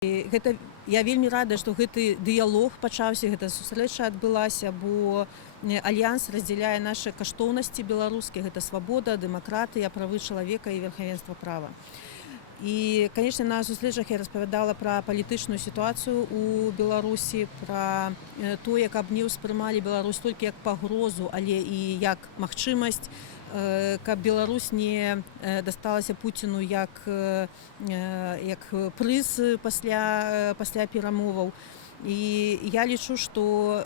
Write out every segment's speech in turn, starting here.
Гэта я вельмі рада, што гэты дыялог пачаўся, гэта сустрэча адбылася, бо альянс раздзяляе нашы каштоўнасці беларускія, гэта свабода, дэмакратыя, правы чалавека і верхавенства права. І, канечне, на сустрэчах я распавядала пра палітычную сітуацыю ў Беларусі, пра тое, каб не ўспрымалі Беларусь толькі як пагрозу, але і як магчымасць, каб Беларусь не дасталася Пуціну як прыз пасля перамоваў. І я лічу, што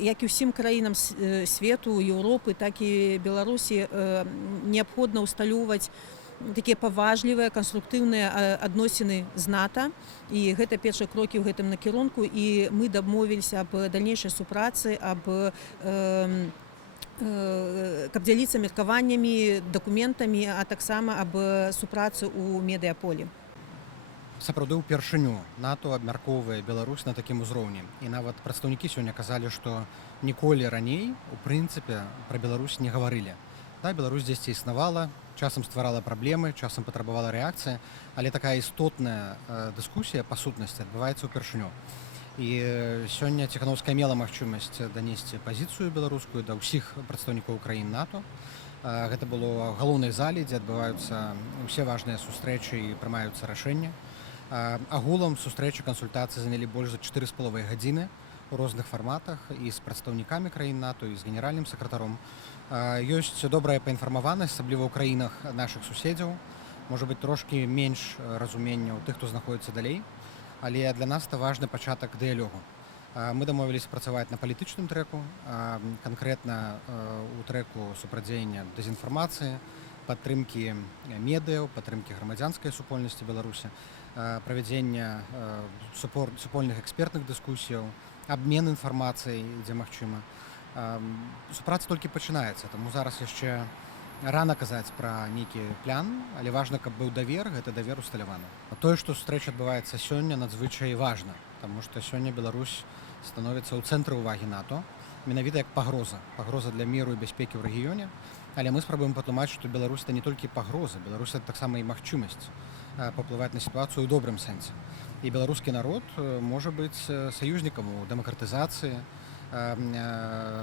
як і ўсім краінам свету, Еўропы, так і Беларусі неабходна ўсталёўваць такія паважлівыя, канструктыўныя адносіны з НАТО. І гэта першыя крокі ў гэтым накірунку. І мы дамовіліся аб дальнейшай супрацы, каб дзяліцца меркаваннямі, дакументамі, а таксама аб супрацы ў медыяполі. Сапраўды ўпершыню НАТО абмяркоўвае Беларусь на такім узроўні. І нават прадстаўнікі сёння казалі, што ніколі раней у прынцыпе пра Беларусь не гаварылі. Да, Беларусь дзесьці існавала, часам стварала праблемы, часам патрабавала рэакцыі, але такая істотная дыскусія па сутнасці адбываецца ўпершыню. І сёння Ціханаўская мела магчымасць данесці пазіцыю беларускую да ўсіх прадстаўнікоў краін НАТО. Гэта было ў галоўнай зале, дзе адбываюцца ўсе важныя сустрэчы і прымаюцца рашэнні. Агулам сустрэчы, кансультацыі занялі больш за 4,5 гадзіны у розных фарматах і з прадстаўнікамі краін НАТО, і з генеральным сакратаром. Ёсць добрая паінфармаванасць, асабліва ў краінах нашых суседзяў. Можа быць, трошкі менш разумення ў тых, хто знаходзіцца далей. Але для нас это важны пачатак дыялогу. Мы дамовіліся працаваць на палітычным трэку, канкрэтна ў трэку супрацьдзеяння дэзінфармацыі, падтрымкі медыяў, падтрымкі грамадзянскай супольнасці Беларусі, правядзення супольных экспертных дыскусіяў, абмен інфармацыяй, дзе магчыма. Супраца толькі пачынаецца, таму зараз яшчэ рана казаць пра нейкі план, але важна, каб быў давер, гэта давер усталяваны. Тое, што сустрэча адбываецца сёння, надзвычай важна, таму што сёння Беларусь становіцца ў цэнтры ўвагі НАТО, менавіта як пагроза для міру і бяспекі ў рэгіёне. Але мы спрабуем патлумачыць, што Беларусь это не толькі пагроза, Беларусь это таксама і магчымасць паўплываць на сітуацыю ў добрым сэнсе. І беларускі народ можа быць саюзнікам у дэмакратызацыі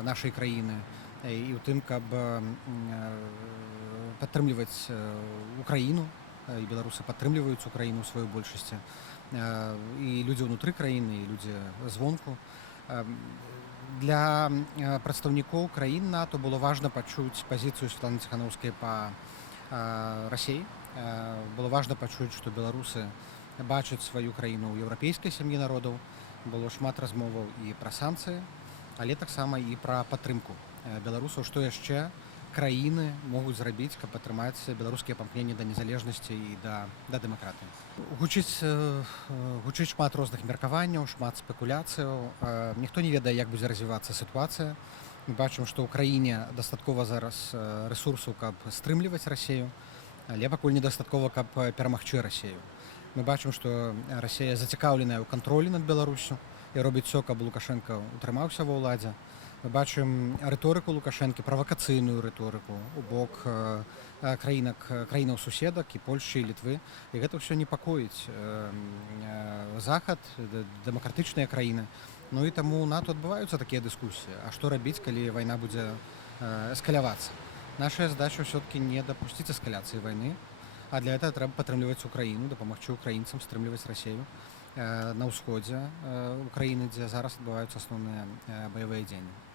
нашай краіны і ў тым, каб падтрымліваць Украіну, і беларусы падтрымліваюць Украіну ў сваёй большасці, і людзі ўнутры краіны, і людзі звонку. Для прадстаўнікоў краін НАТО было важна пачуць пазіцыю Святланы Ціханаўскай па Расіі. Было важна пачуць, што беларусы бачаць сваю краіну ў еўрапейскай сям'і народаў. Было шмат размоваў і пра санкцыі, але таксама і пра падтрымку беларусаў, што яшчэ краіны могуць зрабіць, каб атрымаць беларускія памкненні да незалежнасці і да дэмакратыі. Гучыць шмат розных меркаванняў, шмат спекуляцыяў. Ніхто не ведае, як будзе развівацца сітуацыя. Мы бачым, што ў краіне дастаткова зараз рэсурсаў, каб стрымліваць Расію, але пакуль недастаткова, каб перамагчы Расію. Мы бачым, што Расія зацікаўленая ў кантролі над Беларусю і робіць усё, каб Лукашенко утрымаўся ва ўладзе. Мы бачым рыторыку Лукашэнкі, правакацыйную рыторыку ў бок краінаў суседак і Польшчы і Літвы. І гэта ўсё непакоіць Захад, дэмакратычныя краіны. Ну і таму ў НАТО адбываюцца такія дыскусіі. А што рабіць, калі вайна будзе эскалявацца? Наша задача ўсё-такі не дапусціць эскаляцыі вайны, а для этого трэба падтрымліваць Украіну, дапамагчы украінцам стрымліваць Расію на ўсходзе Украіны, дзе зараз адбываюцца асноўныя баявыя дзеянні.